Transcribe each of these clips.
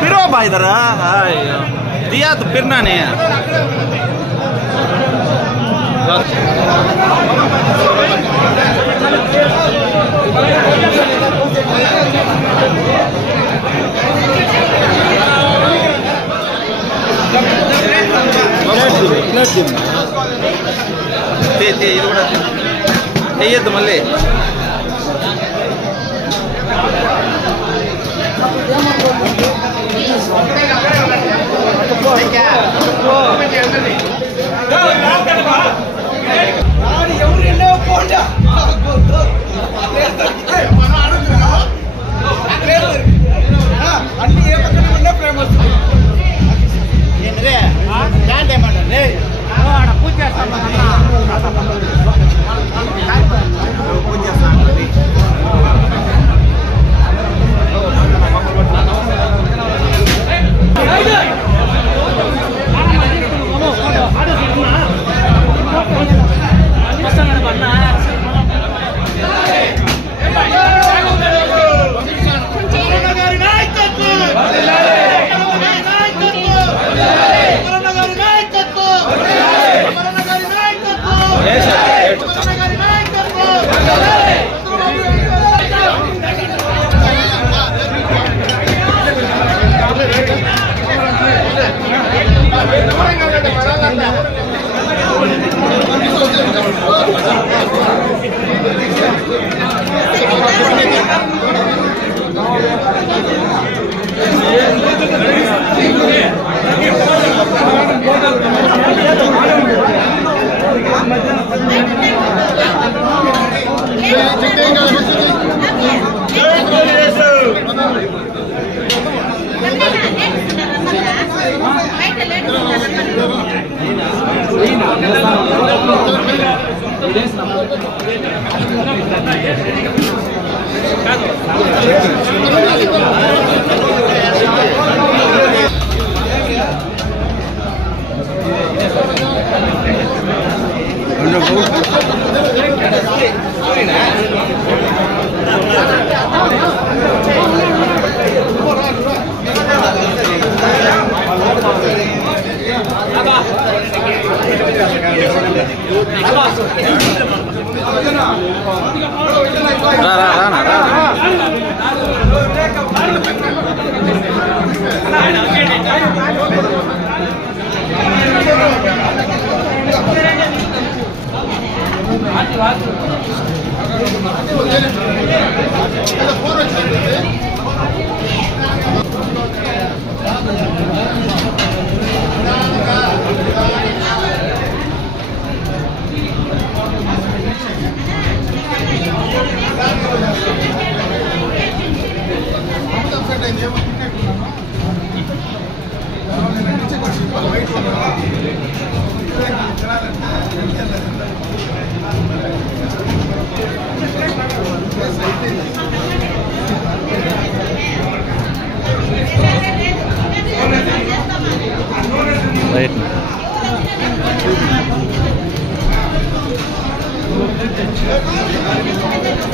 पिरो भाई इधर दिया तो फिरना नहीं है। ఇది మళ్ళీ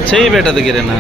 चाहिए बेटा तो गिरे ना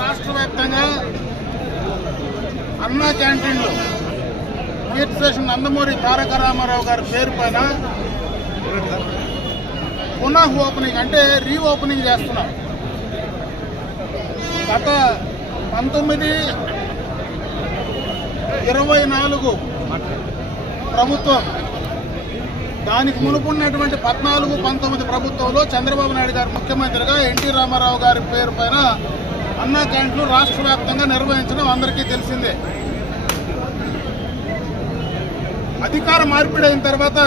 రాష్ట్రవ్యాప్తంగా అన్నా క్యాంటీన్లో కీర్తి స్టేషన్ నందమూరి తారక రామారావు గారి పేరు పైన పునః ఓపెనింగ్ అంటే రీఓపెనింగ్ చేస్తున్నాం. గత 19-24 ప్రభుత్వం, దానికి మునుపున్నటువంటి 14-19 ప్రభుత్వంలో చంద్రబాబు నాయుడు గారు ముఖ్యమంత్రిగా ఎన్టీ రామారావు గారి పేరు పైన అన్నా క్యాంటీన్లు రాష్ట్ర వ్యాప్తంగా నిర్వహించడం అందరికీ తెలిసిందే. అధికార మార్పిడి అయిన తర్వాత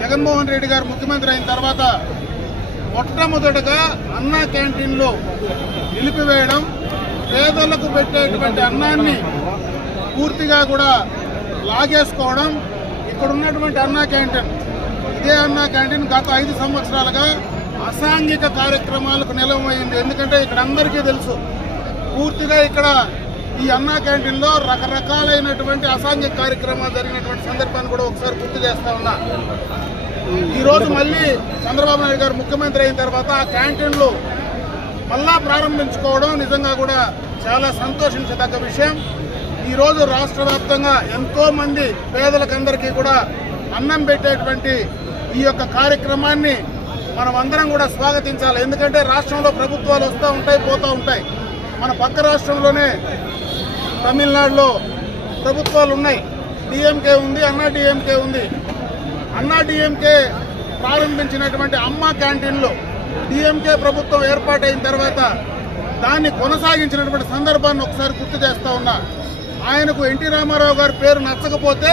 జగన్మోహన్ రెడ్డి గారు ముఖ్యమంత్రి అయిన తర్వాత మొట్టమొదటగా అన్నా క్యాంటీన్లు నిలిపివేయడం, పేదలకు పెట్టేటువంటి అన్నాన్ని పూర్తిగా కూడా లాగేసుకోవడం. ఇక్కడ ఉన్నటువంటి అన్నా క్యాంటీన్, ఇదే అన్నా క్యాంటీన్ గత 5 సంవత్సరాలుగా అసాంఘిక కార్యక్రమాలకు నిలవమైంది. ఎందుకంటే ఇక్కడ అందరికీ తెలుసు, పూర్తిగా ఇక్కడ ఈ అన్నా క్యాంటీన్లో రకరకాలైనటువంటి అసాంఘిక కార్యక్రమాలు జరిగినటువంటి సందర్భాన్ని కూడా ఒకసారి గుర్తు చేస్తా ఉన్నా. ఈరోజు మళ్ళీ చంద్రబాబు నాయుడు గారు ముఖ్యమంత్రి అయిన తర్వాత ఆ క్యాంటీన్లు మళ్ళా ప్రారంభించుకోవడం నిజంగా కూడా చాలా సంతోషించదగ్గ విషయం. ఈరోజు రాష్ట్ర వ్యాప్తంగా ఎంతో మంది పేదలకందరికీ కూడా అన్నం పెట్టేటువంటి ఈ యొక్క కార్యక్రమాన్ని మనం అందరం కూడా స్వాగతించాలి. ఎందుకంటే రాష్ట్రంలో ప్రభుత్వాలు వస్తూ ఉంటాయి, పోతూ ఉంటాయి. మన పక్క రాష్ట్రంలోనే తమిళనాడులో ప్రభుత్వాలు ఉన్నాయి. డిఎంకే ఉంది, అన్నా డిఎంకే ఉంది. అన్నా డిఎంకే ప్రారంభించినటువంటి అమ్మ క్యాంటీన్లో డిఎంకే ప్రభుత్వం ఏర్పాటైన తర్వాత దాన్ని కొనసాగించినటువంటి సందర్భాన్ని ఒకసారి గుర్తు చేస్తా ఉన్నా. ఆయనకు ఎన్టీ రామారావు గారి పేరు నచ్చకపోతే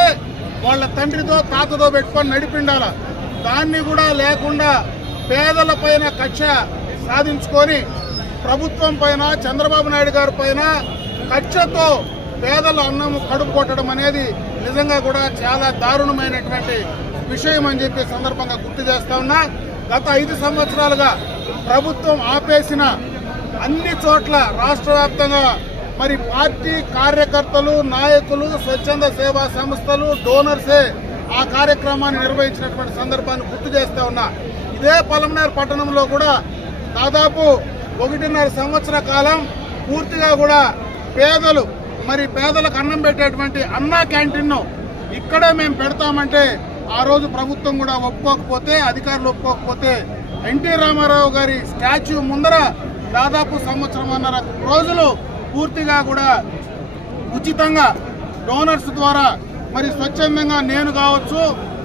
వాళ్ళ తండ్రితో తాతతో పెట్టుకొని నడిపిండాల. దాన్ని కూడా లేకుండా పేదల పైన కక్ష సాధించుకొని ప్రభుత్వం పైన, చంద్రబాబు నాయుడు గారి పైన కక్షతో పేదల అన్నం కడుపు కొట్టడం అనేది నిజంగా కూడా చాలా దారుణమైనటువంటి విషయం అని చెప్పి సందర్భంగా గుర్తు చేస్తా ఉన్నా. గత 5 సంవత్సరాలుగా ప్రభుత్వం ఆపేసిన అన్ని చోట్ల రాష్ట్ర వ్యాప్తంగా మరి పార్టీ కార్యకర్తలు, నాయకులు, స్వచ్ఛంద సేవా సంస్థలు, డోనర్సే ఆ కార్యక్రమాన్ని నిర్వహించినటువంటి సందర్భాన్ని గుర్తు చేస్తా ఉన్నా. ఇదే పలమనేరు పట్టణంలో కూడా దాదాపు 1.5 సంవత్సర కాలం పూర్తిగా కూడా పేదలు, మరి పేదలకు అన్నం పెట్టేటువంటి అన్నా క్యాంటీన్ను ఇక్కడే మేము పెడతామంటే ఆ రోజు ప్రభుత్వం కూడా ఒప్పుకోకపోతే, అధికారులు ఒప్పుకోకపోతే ఎన్టీ రామారావు గారి స్టాచ్యూ ముందర దాదాపు 1.5 రోజులు పూర్తిగా కూడా ఉచితంగా డోనర్స్ ద్వారా, మరి స్వచ్ఛందంగా నేను కావచ్చు,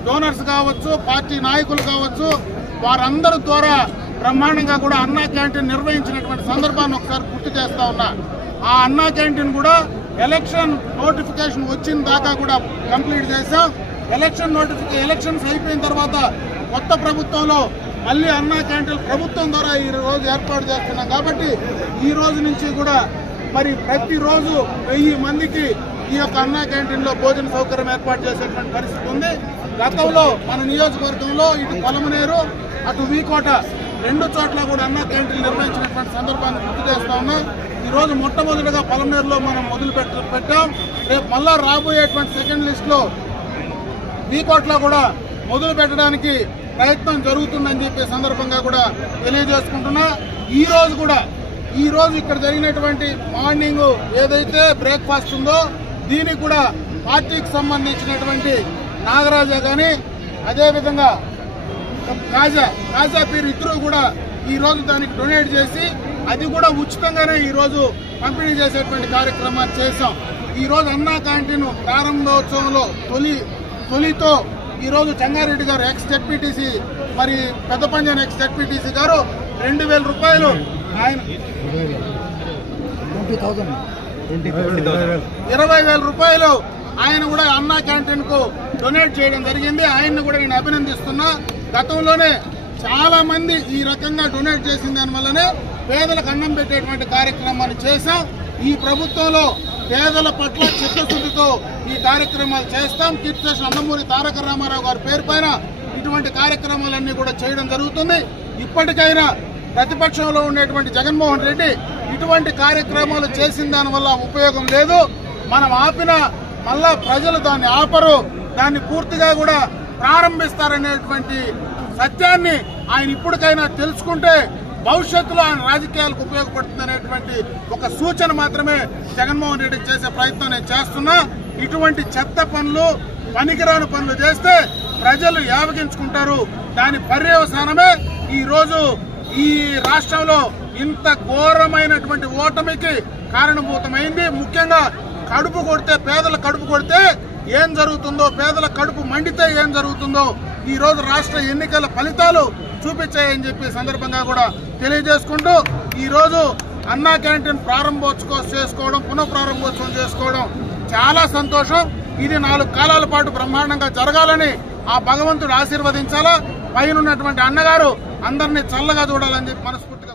డోనర్స్ కావచ్చు, పార్టీ నాయకులు కావచ్చు, వారందరి ద్వారా బ్రహ్మాండంగా కూడా అన్నా క్యాంటీన్ నిర్వహించినటువంటి సందర్భాన్ని ఒకసారి గుర్తు చేస్తా ఉన్నా. ఆ అన్నా క్యాంటీన్ కూడా ఎలక్షన్ నోటిఫికేషన్ వచ్చిన దాకా కూడా కంప్లీట్ చేశాం. ఎలక్షన్స్ అయిపోయిన తర్వాత కొత్త ప్రభుత్వంలో మళ్ళీ అన్నా క్యాంటీన్ ప్రభుత్వం ద్వారా ఈ రోజు ఏర్పాటు చేస్తున్నాం. కాబట్టి ఈ రోజు నుంచి కూడా మరి ప్రతిరోజు 1000 మందికి ఈ ఈ యొక్క అన్నా క్యాంటీన్ లో భోజన సౌకర్యం ఏర్పాటు చేసేటువంటి పరిస్థితి ఉంది. గతంలో మన నియోజకవర్గంలో ఇటు పొలమనేరు అటు వీకోట 2 చోట్ల కూడా అన్నా క్యాంటీన్ నిర్వహించినటువంటి సందర్భాన్ని గుర్తు చేస్తా ఉన్నాం. ఈ రోజు మొట్టమొదటిగా పొలమనేరులో మనం మొదలు పెట్టాం. రేపు మళ్ళా రాబోయేటువంటి సెకండ్ లిస్ట్ లో వీకోట్లో కూడా మొదలు పెట్టడానికి ప్రయత్నం జరుగుతుందని చెప్పే సందర్భంగా కూడా తెలియజేసుకుంటున్నా. ఈ రోజు ఇక్కడ జరిగినటువంటి మార్నింగ్ ఏదైతే బ్రేక్ఫాస్ట్ ఉందో దీనికి కూడా పార్టీకి సంబంధించినటువంటి నాగరాజా కానీ అదేవిధంగా కాజా పీర్ ఇద్దరు కూడా ఈ రోజు దానికి డొనేట్ చేసి అది కూడా ఉచితంగానే ఈ రోజు పంపిణీ చేసేటువంటి కార్యక్రమాన్ని చేశాం. ఈ రోజు అన్నా క్యాంటీన్ ప్రారంభోత్సవంలో తొలితో ఈ రోజు చెంగారెడ్డి గారు ఎక్స్ జెడ్పీటీసీ మరి పెద్దపంజాన్ ఎక్స్ జెడ్పీటీసీ గారు 2,000 రూపాయలు ఆయన 20,000 రూపాయలు ఆయన కూడా అన్నా క్యాంటీన్ కు డొనేట్ చేయడం జరిగింది. ఆయన్ని కూడా నేను అభినందిస్తున్నా. గతంలోనే చాలా మంది ఈ రకంగా డొనేట్ చేసిన దాని వల్లనే పేదలకు అన్నం పెట్టేటువంటి కార్యక్రమాన్ని చేశాం. ఈ ప్రభుత్వంలో పేదల పట్ల చిత్తశుద్ధితో ఈ కార్యక్రమాలు చేస్తాం. కీర్తిశేషులు నందమూరి తారక రామారావు గారి పేరు పైన ఇటువంటి కార్యక్రమాలన్నీ కూడా చేయడం జరుగుతుంది. ఇప్పటికైనా ప్రతిపక్షంలో ఉండేటువంటి జగన్మోహన్ రెడ్డి ఇటువంటి కార్యక్రమాలు చేసిన దాని వల్ల ఉపయోగం లేదు. మనం ఆపిన మళ్ళా ప్రజలు దాన్ని ఆపరు, దాన్ని పూర్తిగా కూడా ప్రారంభిస్తారనేటువంటి సత్యాన్ని ఆయన ఇప్పటికైనా తెలుసుకుంటే భవిష్యత్తులో ఆయన రాజకీయాలకు ఉపయోగపడుతుందనేటువంటి ఒక సూచన మాత్రమే జగన్మోహన్ రెడ్డికి చేసే ప్రయత్నం నేను చేస్తున్నా. ఇటువంటి చెత్త పనులు పనికిరాని పనులు చేస్తే ప్రజలు యావగించుకుంటారు. దాని పర్యవసానమే ఈ రోజు ఈ రాష్ట్రంలో ఇంత ఘోరమైనటువంటి ఓటమికి కారణభూతమైంది. ముఖ్యంగా కడుపు కొడితే పేదల కడుపు కొడితే ఏం జరుగుతుందో, పేదల కడుపు మండితే ఏం జరుగుతుందో ఈ రోజు రాష్ట్ర ఎన్నికల ఫలితాలు చూపించాయని చెప్పి సందర్భంగా కూడా తెలియజేసుకుంటూ ఈ రోజు అన్నా క్యాంటీన్ ప్రారంభోత్సవం చేసుకోవడం, పునఃప్రారంభోత్సవం చేసుకోవడం చాలా సంతోషం. ఇది 4 కాలాల పాటు బ్రహ్మాండంగా జరగాలని ఆ భగవంతుడు ఆశీర్వదించాలా. పైన ఉన్నటువంటి అన్నగారు అందరినీ చల్లగా చూడాలని చెప్పి మనస్ఫూర్తిగా